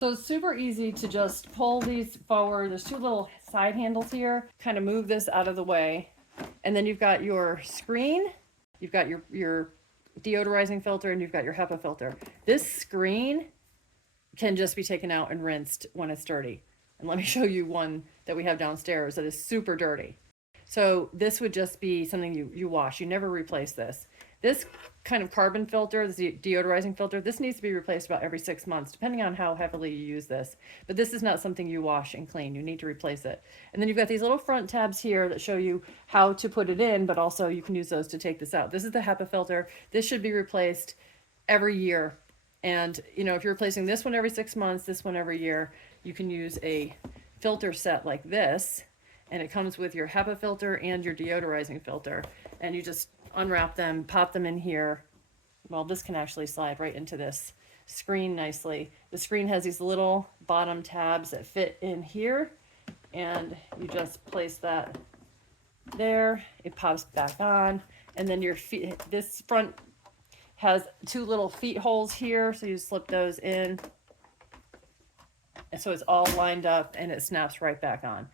So it's super easy to just pull these forward. There's two little side handles here. Kind of move this out of the way. And then you've got your screen, you've got your deodorizing filter, and you've got your HEPA filter. This screen can just be taken out and rinsed when it's dirty. And let me show you one that we have downstairs that is super dirty. So this would just be something you wash. You never replace this. This kind of carbon filter, this deodorizing filter, this needs to be replaced about every 6 months, depending on how heavily you use this. But this is not something you wash and clean. You need to replace it. And then you've got these little front tabs here that show you how to put it in, but also you can use those to take this out. This is the HEPA filter. This should be replaced every year. And, you know, if you're replacing this one every 6 months, this one every year, you can use a filter set like this. And it comes with your HEPA filter and your deodorizing filter. And you just unwrap them, pop them in here. Well, this can actually slide right into this screen nicely. The screen has these little bottom tabs that fit in here. And you just place that there. It pops back on. And then your feet, this front has two little feet holes here. So you slip those in. And so it's all lined up and it snaps right back on.